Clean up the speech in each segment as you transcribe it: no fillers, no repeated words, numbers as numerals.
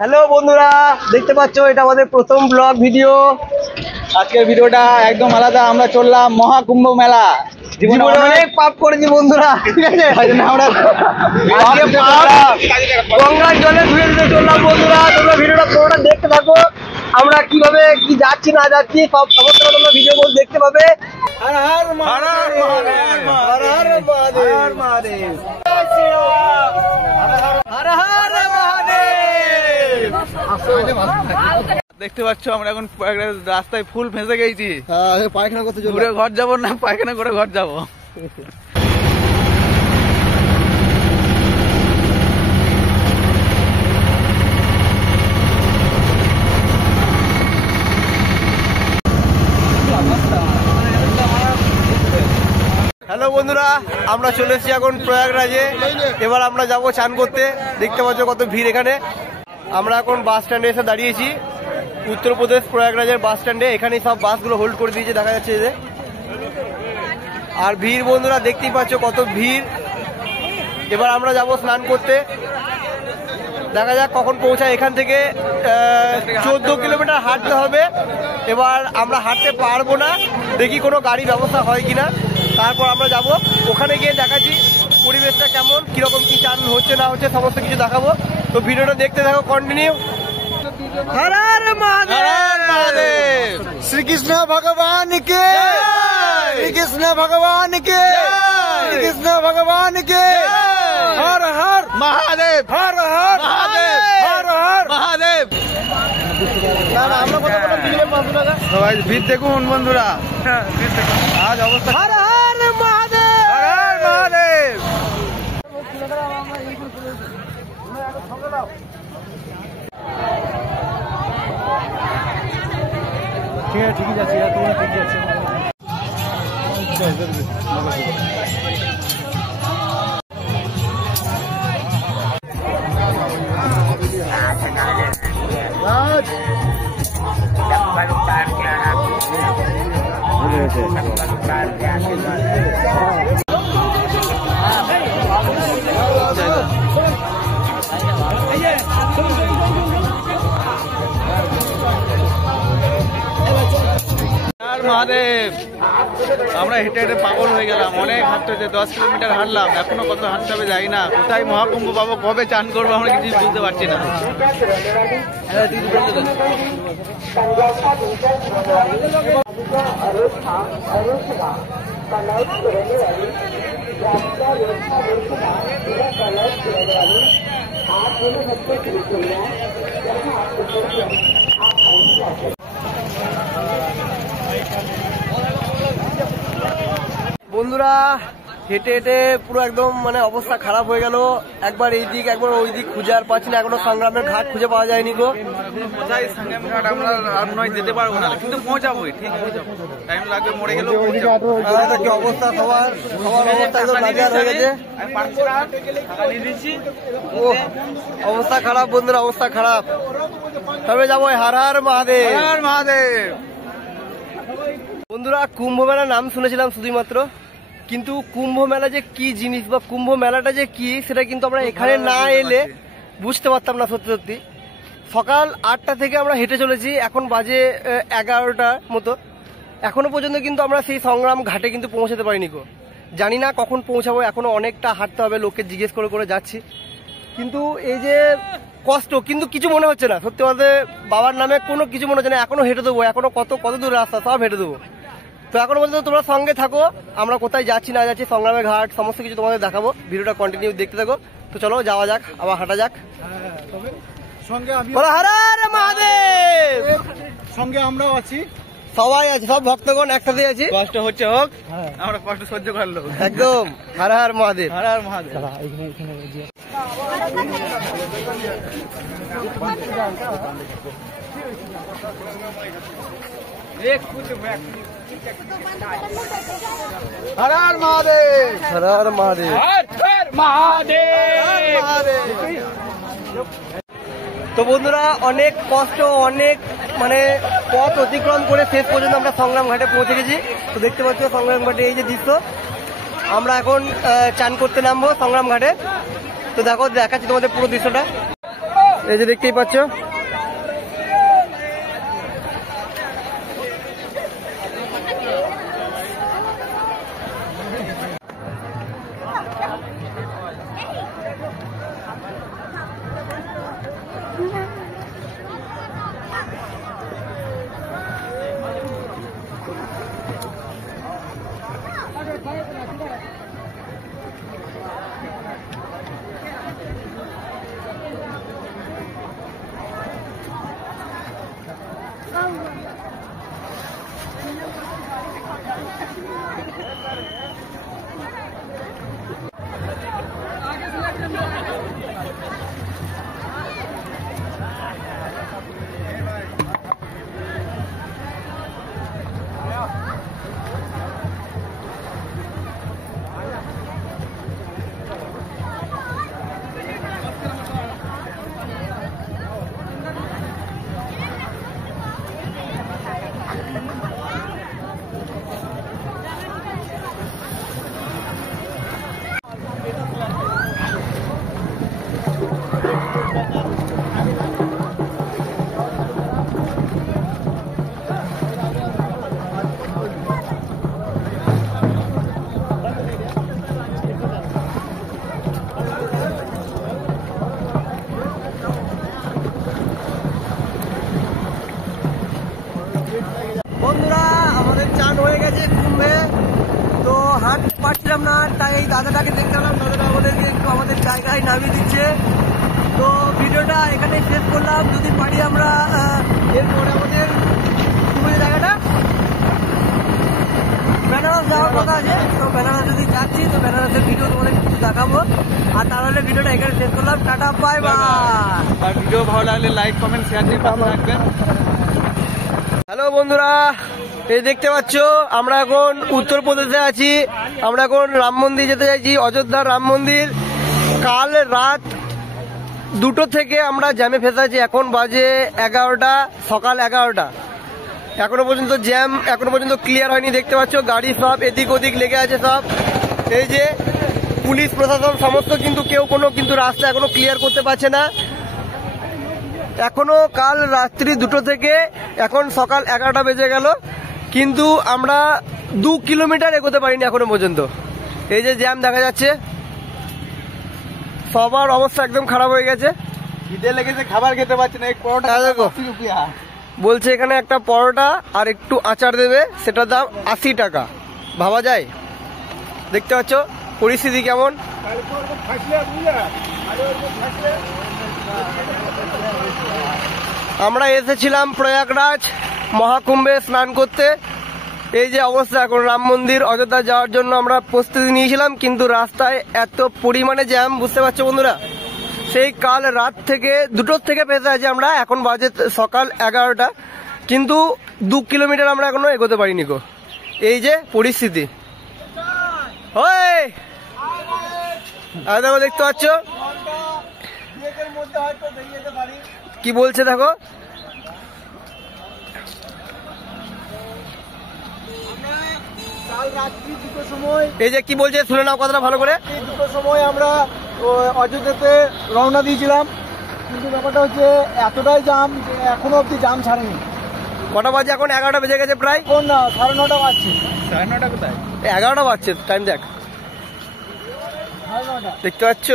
Hello বন্ধুরা, দেখতে পাচ্ছ এটা আমাদের প্রথম ব্লগ ভিডিও। আজকের ভিডিওটা একদম আলাদা। আমরা চললাম মহাকুম্ভ মেলা। জীবনে অনেক পাপ করেছি বন্ধুরা, ঠিক আছে? আমরা গঙ্গার জলে ধুয়ে ধুয়ে চললাম বন্ধুরা। তোমরা ভিডিওটা পুরোটা দেখতে থাকো, আমরা কিভাবে কি যাচ্ছি না যাচ্ছি সব সমস্ত তোমরা ভিডিও দেখতে পাবে। হর হর মহাদেব, হর হর মহাদেব, হর মহাদেব, হর হর মহাদেব। দেখতে পাচ্ছ আমরা এখন রাস্তায় ফুল ফেঁসে গেছি। পায়খানা করতে ঘুরে ঘর যাবো না, পায়খানা করে ঘর যাবো। হ্যালো বন্ধুরা, আমরা চলে এসেছি এখন প্রয়াগরাজে। এবার আমরা যাব চান করতে। দেখতে পাচ্ছ কত ভিড় এখানে। আমরা এখন বাস স্ট্যান্ডে এসে দাঁড়িয়েছি, উত্তরপ্রদেশ প্রয়াগরাজের বাস স্ট্যান্ডে। এখানে সব বাসগুলো হোল্ড করে দিয়েছে, দেখা যাচ্ছে যে। আর ভিড় বন্ধুরা দেখতেই পাচ্ছ কত ভিড়। এবার আমরা যাব স্নান করতে। দেখা যাক কখন পৌঁছায়। এখান থেকে 14 কিলোমিটার হাঁটতে হবে। এবার আমরা হাঁটতে পারবো না, দেখি কোনো গাড়ি ব্যবস্থা হয় কিনা। তারপর আমরা যাব, ওখানে গিয়ে দেখাচ্ছি পরিবেশটা কেমন, কিরকম কি চান হচ্ছে না হচ্ছে সমস্ত কিছু দেখাবো। তো ভিডিওটা দেখতে থাকো, কন্টিনিউ। হর হর মহাদেব, শ্রীকৃষ্ণ ভগবান কে, শ্রীকৃষ্ণ ভগবান কে, শ্রীকৃষ্ণ ভগবান কে। হর হর মহাদেব, হর হর মহাদেব, হর হর মহাদেব। আমরা কথা বললাম দিলে 500 টাকা। সবাই ভিড় দেখুন বন্ধুরা, আজ অবস্থা। হর হর মহাদেব, হর হর মহাদেব। ঠিক আছে, ঠিকই যাচ্ছে, তুমি ঠিক যাচ্ছে। মহাদেব, আমরা হেঁটে হেঁটে পাগল হয়ে গেলাম। অনেক হাঁটতে হচ্ছে, 10 কিলোমিটার হাঁটলাম। এখনো কত হাঁটতে হবে যাই না। কোথায় মহাকুম্ভ পাবো, কবে চান করবো আমরা কিছু বুঝতে পারছি না। বন্ধুরা হেঁটে হেঁটে পুরো একদম মানে অবস্থা খারাপ হয়ে গেল। একবার এই দিক একবার ওই দিক খুঁজে আর পাচ্ছি না। এখনো সংগ্রামের ঘাট খুঁজে পাওয়া যায়নি গো। কোথায় সংগ্রাম ঘাট আমরা আর নয় যেতে পারবো না, কিন্তু পৌঁছাবোই। ঠিক পৌঁছাবো, টাইম লাগবে, মরে গেলেও পৌঁছাবো। কি অবস্থা, সবার অবস্থা একদম নাজেহাল হয়ে গেছে। অবস্থা খারাপ বন্ধুরা, অবস্থা খারাপ। তবে যাবো হর হর মহাদেব, হর হর মহাদেব। বন্ধুরা কুম্ভ মেলার নাম শুনেছিলাম শুধুমাত্র, কিন্তু কুম্ভ মেলা যে কি জিনিস বা কুম্ভ মেলাটা যে কি সেটা কিন্তু আমরা এখানে না এলে বুঝতে পারতাম না। সত্যি সত্যি সকাল 8টা থেকে আমরা হেঁটে চলেছি, এখন বাজে 11টার মতো। এখনো পর্যন্ত কিন্তু আমরা সেই সংগ্রাম ঘাটে কিন্তু পৌঁছাতে পারিনি গো। জানি না কখন পৌঁছাবো, এখনো অনেকটা হাঁটতে হবে। লোককে জিজ্ঞেস করে করে যাচ্ছি, কিন্তু এই যে কষ্ট কিন্তু কিছু মনে হচ্ছে না। সত্যি বলতে বাবার নামে কোনো কিছু মনে হচ্ছে না। এখনো হেঁটে দেবো, এখনো কত কত দূর রাস্তা, সব হেঁটে দেবো। তো এখনো পর্যন্ত তোমরা সঙ্গে থাকো, আমরা কোথায় যাচ্ছি না যাচ্ছি, সংগ্রামের ঘাট সমস্ত কিছু তোমাদের দেখাবো। ভিডিওটা কন্টিনিউ দেখতে থাকো। তো চলো যাওয়া যাক, আবার হাঁটা যাক। হর হর মহাদেব, সঙ্গে আমরাও আছি, সবাই আছে, সব ভক্তগণ একসাথে আছি। কষ্ট হচ্ছে হোক, আমরা কষ্ট সহ্য করলো একদম। হর হর মহাদেব, হর হর মহাদেব। हर हर महादेव, हर हर महादेव, हर हर महादेव। তো বন্ধুরা অনেক কষ্ট, অনেক মানে পথ অতিক্রম করে শেষ পর্যন্ত আমরা সংগ্রাম ঘাটে পৌঁছে গেছি। তো দেখতে পাচ্ছ সংগ্রাম ঘাটে এই যে দৃশ্য। আমরা এখন চান করতে নামবো সংগ্রাম ঘাটে। তো দেখো, দেখাচ্ছি তোমাদের পুরো দৃশ্যটা। এই যে দেখতেই পাচ্ছ। বন্ধুরা আমাদের চান হয়ে গেছে কুম্ভে, তো হাঁটতে পারছিলাম না, তাই এই দাদাটাকে দেখলাম। দাদাটা আমাদেরকে একটু আমাদের জায়গায় নামিয়ে দিচ্ছে। তো ভিডিওটা এখানে শেষ করলাম। যদি পারি আমরা এরপরে আমাদের কুম্ভের জায়গাটা বেনারস যাওয়ার কথা আছে। তো বেনারস যদি যাচ্ছি তো বেনারসের ভিডিও তোমাদের কিছু দেখাবো। আর তাহলে ভিডিওটা এখানে শেষ করলাম। Tata, bye bye. আর ভিডিও ভালো লাগলে লাইক কমেন্ট শেয়ার দিয়ে পাশে থাকবেন। হ্যালো বন্ধুরা, এই দেখতে পাচ্ছ আমরা এখন উত্তরপ্রদেশে আছি। আমরা এখন রাম মন্দির যেতে চাইছি, অযোধ্যার রাম মন্দির। কাল রাত 2টো থেকে আমরা জ্যামে ফেসে আছি। এখন বাজে 11টা, সকাল 11টা। এখনো পর্যন্ত জ্যাম এখনো পর্যন্ত ক্লিয়ার হয়নি। দেখতে পাচ্ছ গাড়ি সব এদিক ওদিক লেগে আছে সব। এই যে পুলিশ প্রশাসন সমস্ত কিন্তু কেউ কোনো কিন্তু রাস্তা এখনো ক্লিয়ার করতে পারছে না। এখনো কাল রাত্রি 2টো থেকে এখন সকাল 11টা বেজে গেল, কিন্তু আমরা 2 কিলোমিটার এগোতে পারিনি এখনো পর্যন্ত। এই যে জ্যাম দেখা যাচ্ছে, সবার অবস্থা একদম খারাপ হয়ে গেছে। খিদে লেগেছে, খাবার খেতে পারছি না। এই পরোটা দেখো বলছে এখানে একটা পরোটা আর একটু আচার দেবে, সেটার দাম 80 টাকা। ভাবা যায়? দেখতে পাচ্ছ পরিস্থিতি কেমন। আমরা এসেছিলাম প্রয়াগরাজ মহাকুম্ভে স্নান করতে। এই যে অবস্থা, এখন রাম মন্দির অযোধ্যা যাওয়ার জন্য আমরা প্রস্তুতি নিয়েছিলাম, কিন্তু রাস্তায় এত পরিমাণে জ্যাম, বুঝতে পারছো বন্ধুরা। সেই কাল রাত থেকে 2টোর থেকে ফেসে আছি আমরা। এখন বাজে সকাল 11টা, কিন্তু 2 কিলোমিটার আমরা এখনো এগোতে পারিনি গো। এই যে পরিস্থিতি। দেখো দেখতে পাচ্ছ কি বলছে, দেখো কাল রাত্রি 2টোর সময়, এই যে কি বলছে শুনে নাও কথাটা ভালো করে। 2টোর সময় আমরা অযোধ্যাতে রওনা দিয়েছিলাম, কিন্তু ব্যাপারটা হচ্ছে এতটাই জাম যে এখনো অব্দি জাম ছাড়েনি। কটা বাজে এখন? 11টা বেজে গেছে প্রায়। এখন না 9:30 বাজছে। 9:30 কোথায়? 11টা বাজছে, টাইম দেখ। 9:30 দেখতে পাচ্ছ?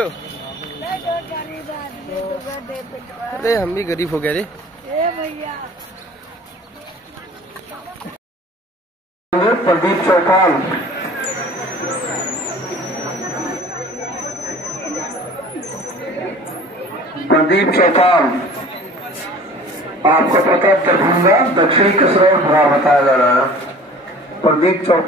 अरे हम भी गरीब हो गए रे। प्रदीप चौपाल, प्रदीप चौपाल आपका पता दरभंगा दक्षिणी कसरौल भरा बताया जा रहा है। प्रदीप चौपाल।